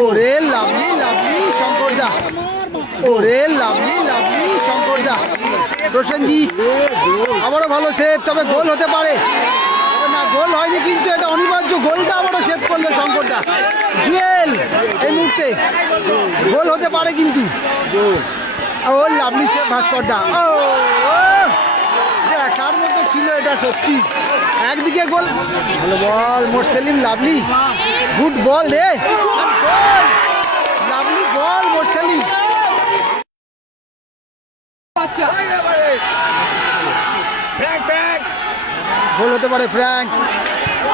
ওরে lovely lovely শঙ্করদা, ওরে lovely lovely শঙ্করদা। Prosenjit আবারও ভালো সেভ, তবে গোল হতে পারে না, গোল হয়নি কিন্তু এটা অনিবার্য, গোলটা আবারও সেভ করলো শঙ্করদা। জুয়েল এই মুহূর্তে গোল হতে পারে কিন্তু, ও লাভলি সেভ ভাস্করদা। ও দেখার মতো ছিল এটা সত্যি, একদিকে গোল, ভালো ball Morselim, lovely good ball রে, লাভলি বল মোরসেলিম। গোল হতে পারে ফ্র্যাঙ্ক,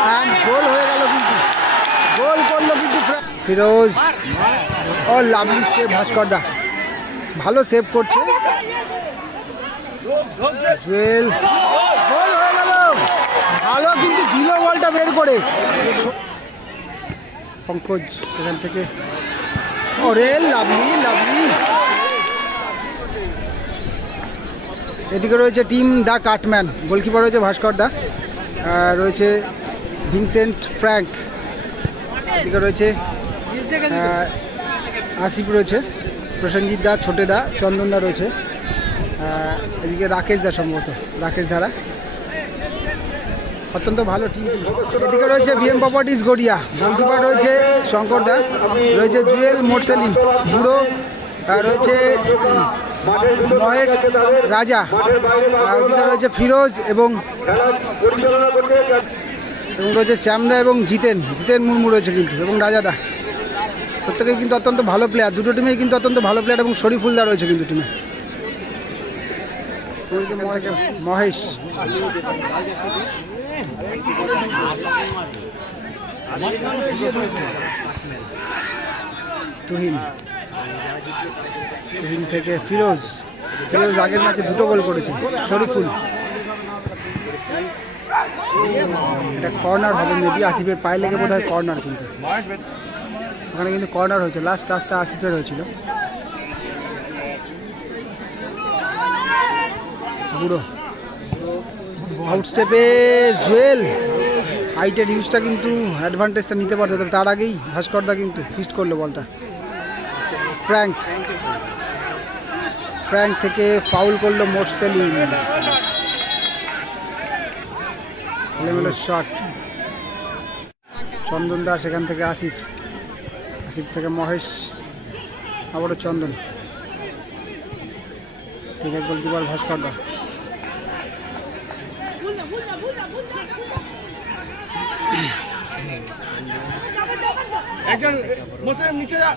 অ্যান্ড গোল হয়ে গেল কিন্তু, গোল করলো কিন্তু ফিরোজ। ও লাভলি সেভ ভাস্করদা, ভালো সেভ করছে জুয়েল, গোল হয়ে গেল, ভালো কিন্তু দিল বলটা বের করে পঙ্কজ সেখান থেকে। ওরে লাভলি লাভলি। এদিকে রয়েছে টিম দ্য কাটম্যান, গোলকিপার রয়েছে ভাস্করদা, রয়েছে ভিনসেন্ট ফ্র্যাঙ্ক, এদিকে রয়েছে আসিফ, রয়েছে প্রসেনজিৎ দা, ছোটে দা, চন্দন দা রয়েছে, এদিকে রাকেশ দা, সম্ভবত রাকেশ ধারা। অত্যন্ত ভালো টিম। এদিকে রয়েছে বিএম প্রপার্টিজ গড়িয়া, গোলকিপার রয়েছে শঙ্কর দা, রয়েছে জুয়েল মোরসেলিম বুড়ো, রয়েছে মহেশ রাজা, ওদিকে রয়েছে ফিরোজ এবং রয়েছে শ্যামদা এবং জিতেন মুর্মু রয়েছে কিন্তু, এবং রাজাদা। প্রত্যেকেই কিন্তু অত্যন্ত ভালো প্লেয়ার, দুটো টিমেই কিন্তু অত্যন্ত ভালো প্লেয়ার, এবং শরীফুলদা রয়েছে কিন্তু টিমে। মহেশ তুহিন থেকে ফিরোজ আগের ম্যাচে দুটো গোল করেছে। শরীফুল, এটা কর্নার হবে মেবি, আসিফের পায়ে লেগে বোধ হয় কর্নার, কিন্তু ওখানে কিন্তু কর্নার হয়েছে, লাস্ট টাচটা আসিফের হয়েছিল। বুড়ো আউটস্টেপে জুয়েল, হাইটের ইউজটা কিন্তু অ্যাডভান্টেজটা নিতে পারতো, তবে তার আগেই ভাস্করদা কিন্তু ফিস্ট করলো বলটা। ফ্র্যাঙ্ক থেকে ফাউল করলো মোরসেলিম, এলোমেলো শট। চন্দন দাস, সেখান থেকে আসিফ থেকে মহেশ, আবারও চন্দন থেকে গোলকিপার ভাস্করদা। একজন মুসলিম নিচে যা।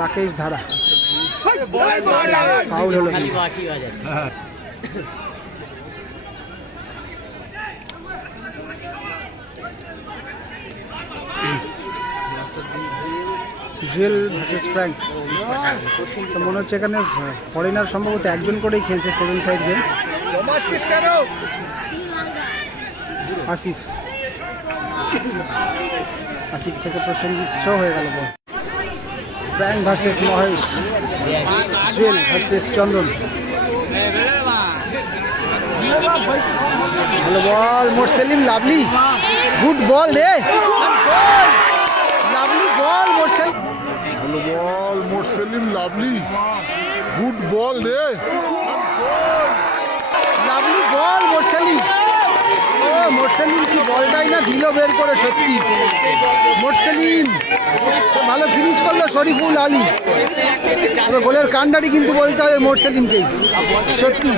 রাকেশ ধারা, ফাউল হলো। জুয়েল ভার্সেস ফ্র্যাঙ্ক, তো মনে হচ্ছে এখানে ফরেনার সম্ভবত একজন করেই খেলছে, 7 সাইড গেম। আসিফ থেকে প্রসেনজিৎ শো হয়ে গেল ball. Frank versus Mahesh, Jewel versus Chandan. ভালো ball Morselim, lovely good ball রে, লাভলি বল মোরসেলিম, ভালো ball Morselim, lovely good ball রে, লাভলি বল মোরসেলিম। ও মোরসেলিম কি বলটাই না দিল বের করে, সত্যি মোরসেলিম ভালো ফিনিশ করলো শরীফুল আলী। গোলের কান্ডারি কিন্তু বলতে হবে মোরসেলিমকেই, সত্যি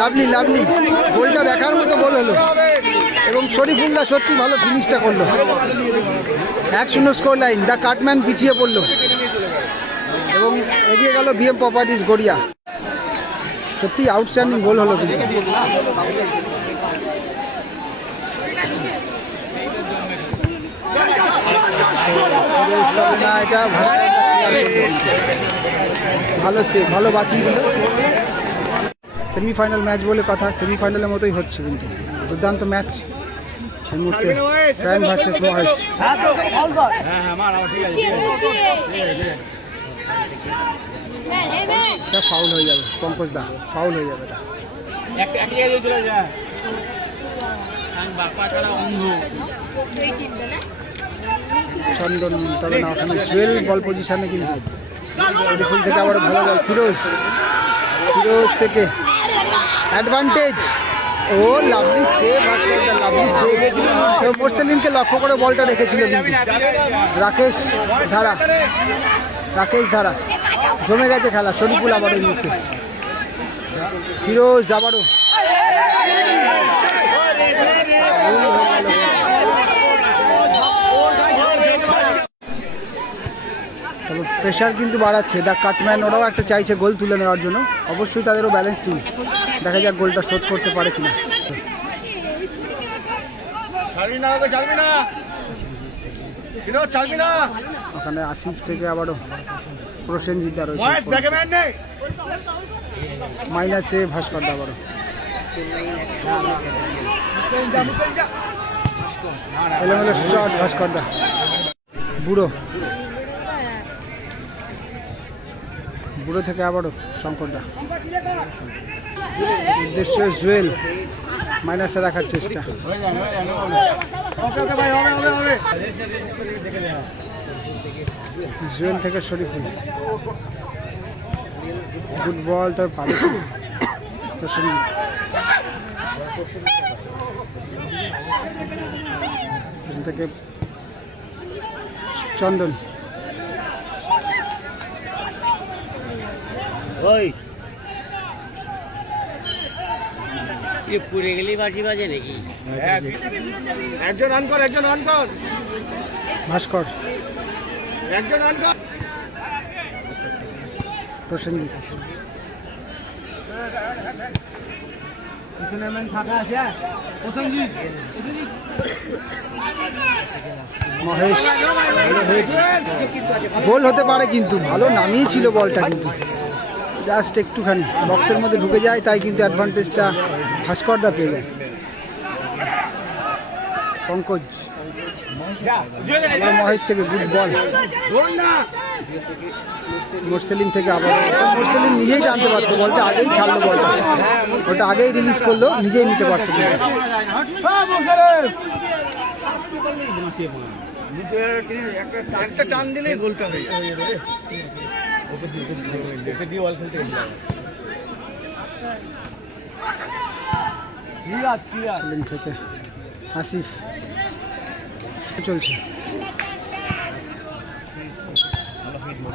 লাভলি গোলটা দেখার মতো গোল হলো, এবং শরীফুল্লাহ সত্যি ভালো ফিনিশটা করলো। 1-0 স্কোর লাইন, দ্য কাটম্যান পিছিয়ে পড়লো এবং এগিয়ে গেল বিএম প্রপার্টিজ গড়িয়া। সত্যি আউটস্ট্যান্ডিং গোল হলো কিন্তু। এটা ভালো বাঁচিয়ে দিল। সেমিফাইনাল ম্যাচ বলে কথা, সেমিফাইনালের মতোই হচ্ছে কিন্তু, দুর্দান্ত ম্যাচ সেই মুহূর্তে। ফ্র্যাঙ্ক ভার্সেস মহেশ, এটা ফাউল হয়ে যাবে, পঙ্কজ দা ফাউল হয়ে যাবে এটা। চন্দন তবে না, ওখানে জুয়েল বল পজিশনে কিন্তু শরীফুল থেকে আবার ভালো বল, ফিরোজ থেকে অ্যাডভান্টেজ। ও লাভলি সেভ, লাভলি সেভ। তো মোরসেলিমকে লক্ষ্য করে বলটা রেখেছিল কিন্তু রাকেশ ধারা। জমে গেছে খেলা, শরীফুল আবার এই মুহূর্তে, ফিরোজ আবারও। তবে প্রেশার কিন্তু বাড়াচ্ছে দ্য কাটম্যান, ওরাও একটা চাইছে গোল তুলে নেওয়ার জন্য। অবশ্যই তাদেরও ব্যালেন্স টিম, দেখা যাক গোলটা শোধ করতে পারে কিনা। ওখানে আসিফ থেকে আবারও প্রসেনজিৎ রয়েছে, মাইনাসে ভাস্কর দা আবারও। এলোমেলো শট ভাস্কর দা, বুড়ো থেকে আবারও শঙ্কর দা, উদ্দেশ্য জুয়েল, মাইনাসে রাখার চেষ্টা। জুয়েল থেকে শরীফুল, গুড বল, তার পালি প্রসেনজিৎ, থেকে চন্দন, পুড়ে গেলি বাজি বাজে নাকি? একজন রান কর, ভাস্কর, একজন রান কর, প্রসেনজিৎ, মহেশ, গোল হতে পারে কিন্তু ভালো নামিয়েছিল বলটা, কিন্তু জাস্ট একটুখানি বক্সের মধ্যে ঢুকে যায়, তাই কিন্তু অ্যাডভান্টেজটা ভাস্কর দা পেয়ে যায়। পঙ্কজ, মহেশ থেকে গুড বল, মোরসেলিম থেকে আবার, মোরসেলিম নিজেই জানতে পারতো বলটা, আগেই ছাড়লো বলটা, ওটা আগেই রিলিজ করলো, নিজেই নিতে পারতো। একটা টান দিলেই গোলটা হয়ে যাবে। সেলিম থেকে আসিফ চলছে,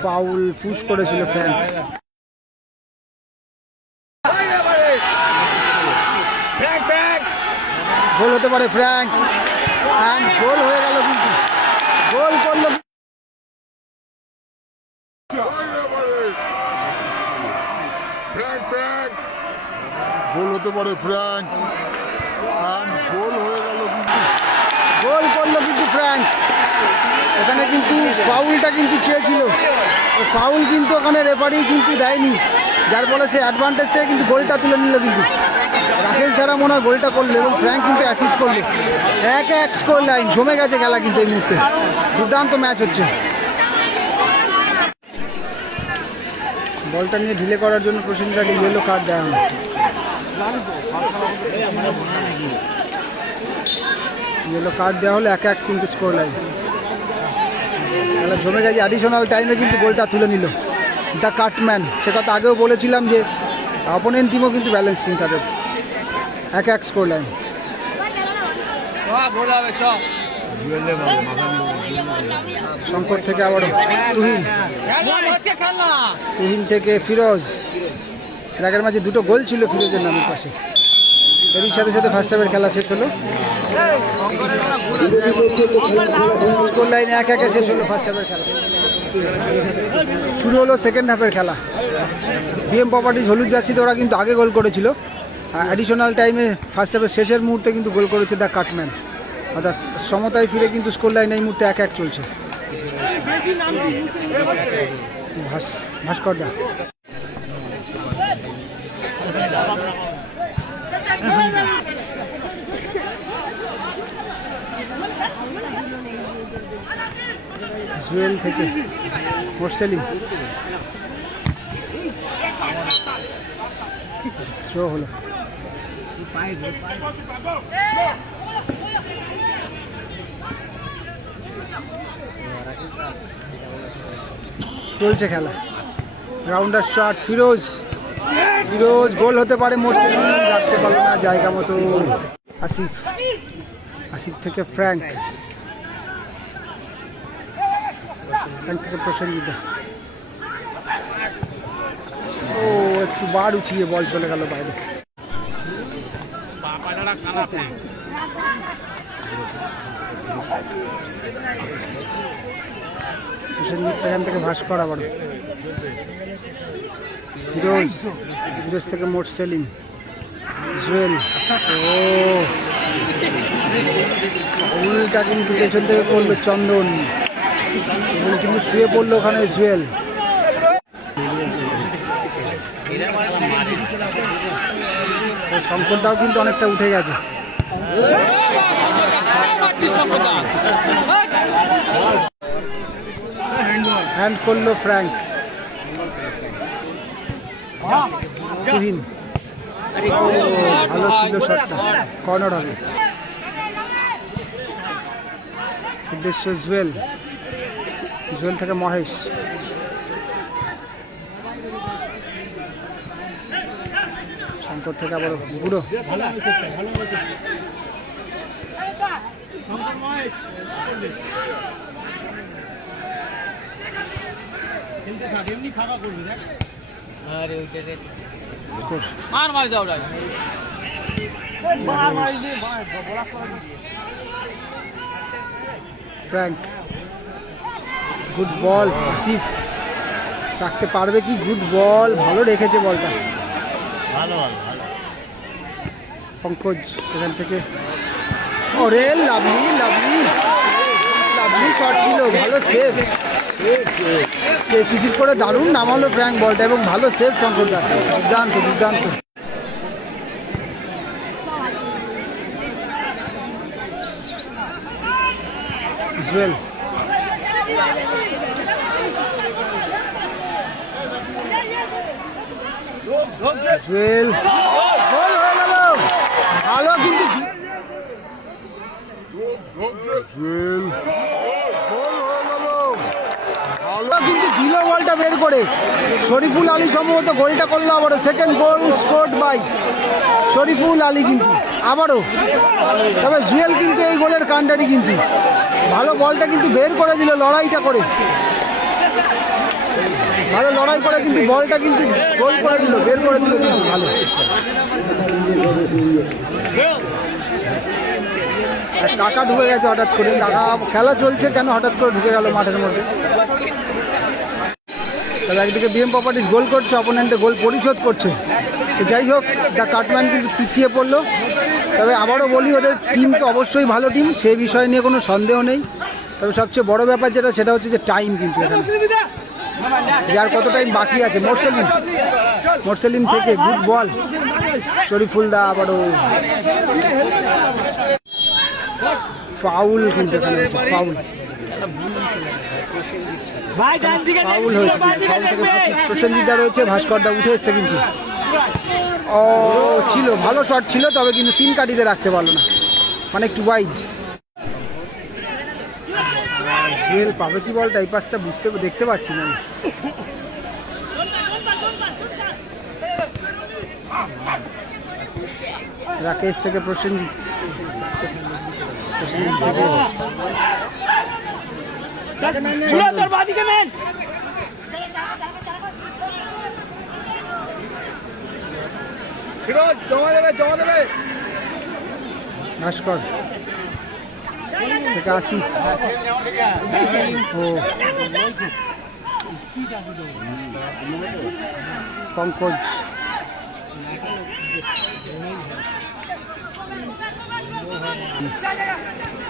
ফাউল পুশ করেছিল ফ্র্যাঙ্ক, গোল হতে পারে ফ্র্যাঙ্ক, অ্যান্ড গোল হয়ে গেল কিন্তু, গোল করলো গোল হতে পারে ফ্র্যাঙ্ক, গোল হয়ে গেল কিন্তু, গোল করলো কিন্তু ফ্র্যাঙ্ক। এখানে কিন্তু ফাউলটা কিন্তু চেয়েছিল, ফাউল কিন্তু ওখানে রেফারি কিন্তু দেয়নি, যার ফলে সে অ্যাডভান্টেজ থেকে কিন্তু গোলটা তুলে নিল। কিন্তু রাকেশ ধারা মনে হয় গোলটা করলো এবং ফ্র্যাঙ্ক কিন্তু অ্যাসিস্ট করলো। 1-1 স্কোর লাইন, জমে গেছে খেলা কিন্তু এই মুহূর্তে, দুর্দান্ত ম্যাচ হচ্ছে। বলটা নিয়ে ঢিলে করার জন্য প্রসেনজিৎকে ইয়েলো কার্ড দেওয়া হয়, ইয়েলো কার্ড দেওয়া হলে 1-1 কিন্তু স্কোর লাইন, খেলা জমে গেছে। অ্যাডিশনাল টাইমে কিন্তু গোলটা তুলে নিল দ্য কাটম্যান। সে কথা আগেও বলেছিলাম যে অপোনেন্ট টিমও কিন্তু ব্যালেন্স টিম তাদের। 1-1 স্কোর লাইন। শঙ্কর থেকে আবার তুহিন থেকে ফিরোজ। আগের মাঝে দুটো গোল ছিল ফিরোজের নামের পাশে। এরই সাথে সাথে ফার্স্ট হাফের খেলা শেষ হলো। স্কোর লাইনে 1-1 শেষ হলো ফার্স্ট হাফের খেলা। শুরু হলো সেকেন্ড হাফের খেলা। বিএম প্রপার্টিজ হলুদ জার্সিতে ওরা কিন্তু আগে গোল করেছিল। অ্যাডিশনাল টাইমে ফার্স্ট হাফের শেষের মুহূর্তে কিন্তু গোল করেছে দ্য কাটম্যান। অর্থাৎ সমতায় ফিরে কিন্তু স্কোর লাইন এই মুহূর্তে 1-1 চলছে। ভাস্কর দা জুয়েল থেকে মোরসেলিম শো হলো। চলছে খেলা, রাউন্ডার শট, ফিরোজ গোল হতে পারে, মোর্শেলিম রাখতে পারলো না জায়গা মতো। আসিফ থেকে ফ্র্যাঙ্ক থেকে প্রসেনজিৎ। ও একটু বার উঠিয়ে বল চলে গেল বাইরে। প্রসেনজিৎ সেখান থেকে ভাস্কর, আবার ফিরোজ থেকে মোর্শেলিম, জুয়েল। ও উল্টা কিন্তু পেছন থেকে করলো চন্দন, এবং কিন্তু শুয়ে পড়লো ওখানে জুয়েল। শঙ্করদাও কিন্তু অনেকটা উঠে গেছে। হ্যান্ড করলো ফ্র্যাঙ্ক, তুহিন। ভালো ছিল শটটা, কর্নার হবে। উদ্দেশ্য জুয়েল থেকে মহেশ। শঙ্কর থেকে আবার বুড়ো। Frank, good ball. আসিফ রাখতে পারবে কি? গুড বল, ভালো রেখেছে বলটা। পঙ্কজ সেখান থেকে, ওরে লাভলি শট ছিল, ভালো সেভ। চিসির করে দারুণ নামালো ফ্র্যাঙ্ক বলটা, এবং ভালো সেভ শঙ্করদা, দুর্দান্ত। জুয়েল, গোল হয়ে গেল। ভালো কিন্তু দিল বলটা বের করে। শরীফুল আলী সম্ভবত গোলটা করলো আবারও। Second goal scored by Shariful Ali কিন্তু আবারও। তবে জুয়েল কিন্তু এই গোলের কাণ্ডারি, কিন্তু ভালো বলটা কিন্তু বের করে দিল, লড়াইটা করে, ভালো লড়াই করে কিন্তু বলটা কিন্তু গোল করে দিল, বের করে দিল কিন্তু ভালো। কাকা ঢুকে গেছে হঠাৎ করে, কাকা খেলা চলছে কেন হঠাৎ করে ঢুকে গেল মাঠের মধ্যে। তবে একদিকে বিএম প্রপার্টিস গোল করছে, অপোনেন্টে গোল পরিশোধ করছে। তো যাই হোক, দ্য কাটম্যান কিন্তু পিছিয়ে পড়লো। তবে আবারও বলি, ওদের টিম তো অবশ্যই ভালো টিম, সেই বিষয় নিয়ে কোনো সন্দেহ নেই। তবে সবচেয়ে বড় ব্যাপার যেটা, সেটা হচ্ছে যে টাইম কিন্তু এখানে, যার কত টাইম বাকি আছে। মোর্শেলিম থেকে গুড বল, শরীফুলদা আবারও ফাউল, কিন্তু এখানে ফাউল হয়েছে। ফাউল থেকে প্রসেনজিৎদা রয়েছে, ভাস্করদা উঠে এসছে কিন্তু। ও ছিল, ভালো শট ছিল, তবে কিন্তু 3 কাটিতে রাখতে পারলো না, মানে একটু ওয়াইড। জুয়েল পাবে কি বলটা, এই পাশটা দেখতে পাচ্ছি না। রাকেশ থেকে প্রসেনজিৎ ভাস্কর থেকে আসিফ। ও পঙ্কজ,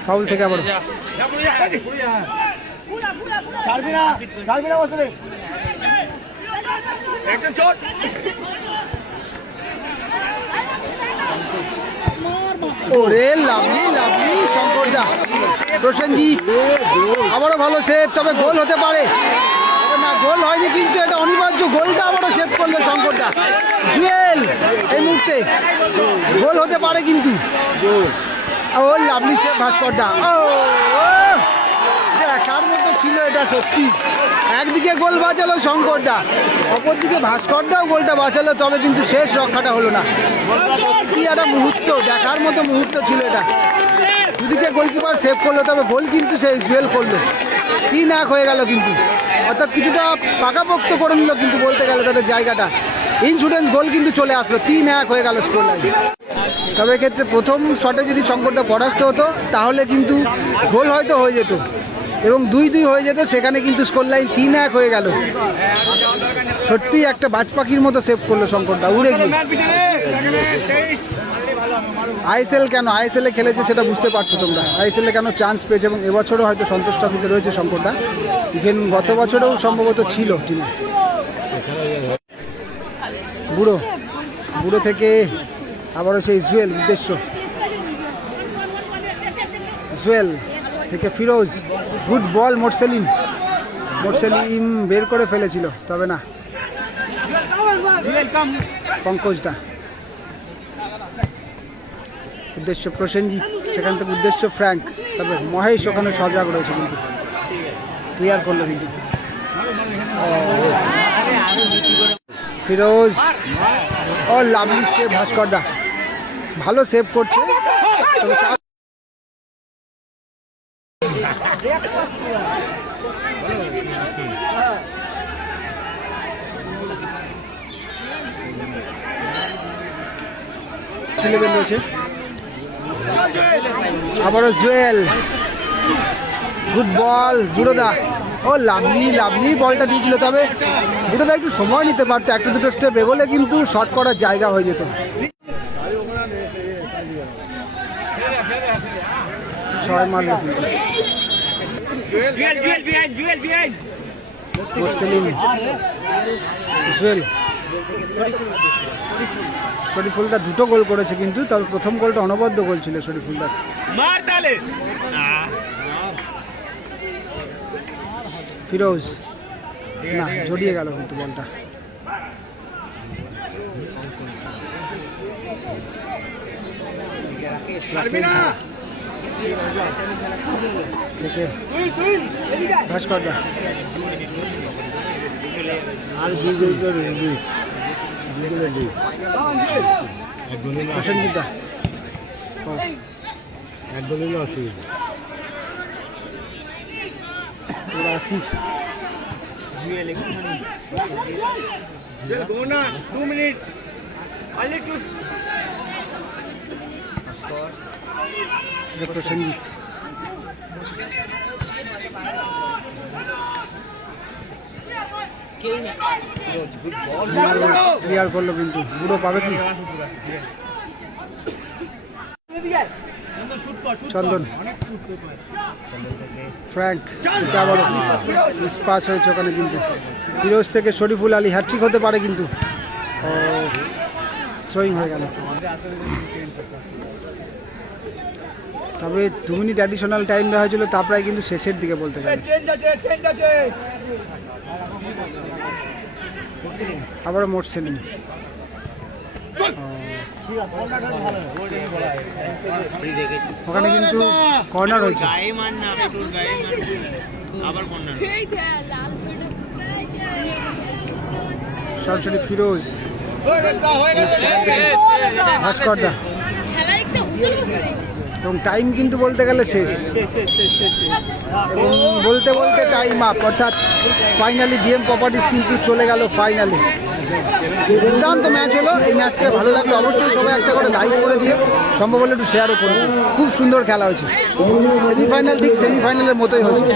ফাউল থেকে আবার ওরে লাভলি শঙ্করদা। প্রসেনজিৎ আবারও ভালো সেভ, তবে গোল হতে পারে না, গোল হয়নি কিন্তু এটা অনিবার্য কিন্তু গোলটা আবারও সেভ করলো শঙ্করদা। জুয়েল এই মুহূর্তে গোল হতে পারে কিন্তু। ও লাভলি সেভ ভাস্করদা। ও দেখার মতো ছিল এটা সত্যি। একদিকে গোল বাঁচালো শঙ্করদা, অপরদিকে ভাস্করদাও গোলটা বাঁচালো, তবে কিন্তু শেষ রক্ষাটা হলো না। সত্যি একটা মুহূর্ত, দেখার মতো মুহূর্ত ছিল এটা। দুদিকে গোলকিপার সেভ করলো, তবে গোল কিন্তু সেই জুয়েল করলো। 3-1 হয়ে গেল কিন্তু, অর্থাৎ কিছুটা পাকাপোক্ত করে নিল কিন্তু বলতে গেলে তাদের জায়গাটা। ইনসুরেন্স গোল কিন্তু চলে আসলো, 3-1 হয়ে গেল স্কোর লাইন। তবে এক্ষেত্রে প্রথম শটে যদি শঙ্করদা পরাস্ত হতো তাহলে কিন্তু গোল হয়তো হয়ে যেত এবং 2-2 হয়ে যেত, সেখানে কিন্তু স্কোর লাইন 3-1 হয়ে গেল। সত্যি একটা বাজ পাখির মতো সেভ করলো শঙ্করদা উড়ে গিয়ে। আইএসএল কেন আইএসএল এ খেলেছে সেটা বুঝতে পারছো তোমরা, আইএসএল এ কেন চান্স পেয়েছে, এবং এবছরও হয়তো সন্তোষ ট্রফিতে রয়েছে শঙ্করদা, ইভেন গত বছরেও সম্ভবত ছিল টিমে। বুড়ো বুড়ো থেকে আবারও সেই জুয়েল, উদ্দেশ্য জুয়েল থেকে ফিরোজ, গুড বল। মোরসেলিম বের করে ফেলেছিল, তবে না পঙ্কজদা। উদ্দেশ্য প্রসেনজিৎ, সেখান থেকে উদ্দেশ্য ফ্র্যাঙ্ক, তবে মহেশ ওখানে সজাগ রয়েছে কিন্তু ক্লিয়ার করলো কিন্তু। ফিরোজ, ও লাভলি সেভ ভাস্করদা, ভালো সেভ করছে। তবে রয়েছে আবারও জুয়েল, গুড বল বুড়োদা। ও লাভলি বলটা দিয়েছিল, তবে বুড়োদা একটু সময় নিতে পারতো, একটা দুটো স্টেপ এগোলে কিন্তু শট করার জায়গা হয়ে যেত। 6 মারলো কিন্তু জুয়েল। শরীফুলদা 2টো গোল করেছে কিন্তু, তবে প্রথম গোলটা অনবদ্য গোল ছিল শরীফুলদার। ফিরোজ না, জড়িয়ে গেল কিন্তু বলটা। ভাস্করদা আর প্রসেনজিৎদা, আসিফ, প্রসেনজিৎ, ক্লিয়ার করলো কিন্তু বুড়ো পাবে কি? চন্দন, ফ্র্যাঙ্ক, পাস হয়েছে ওখানে কিন্তু। ফিরোজ থেকে শরীফুল আলী, হ্যাট্রিক হতে পারে কিন্তু। থ্রোয়িং হয়ে গেল। তবে 2 মিনিট অ্যাডিশনাল টাইম দেওয়া হয়েছিল, তা প্রায় কিন্তু শেষের দিকে বলতে গেলে। আবার মোরসেলিম, ওখানে কিন্তু কর্নার হয়েছে। সরাসরি ফিরোজ, ভাস্করদা, এবং টাইম কিন্তু বলতে গেলে শেষ, এবং বলতে বলতে টাইম আপ, অর্থাৎ ফাইনালি বিএম প্রপার্টিস কিন্তু চলে গেল ফাইনালে। দুর্দান্ত ম্যাচ হলো। এই ম্যাচটা ভালো লাগলো অবশ্যই সবাই একটা করে লাইক করে দিয়ে, সম্ভব হলে একটু শেয়ারও করুন। খুব সুন্দর খেলা হয়েছে, সেমিফাইনাল ঠিক সেমিফাইনালের মতোই হয়েছে।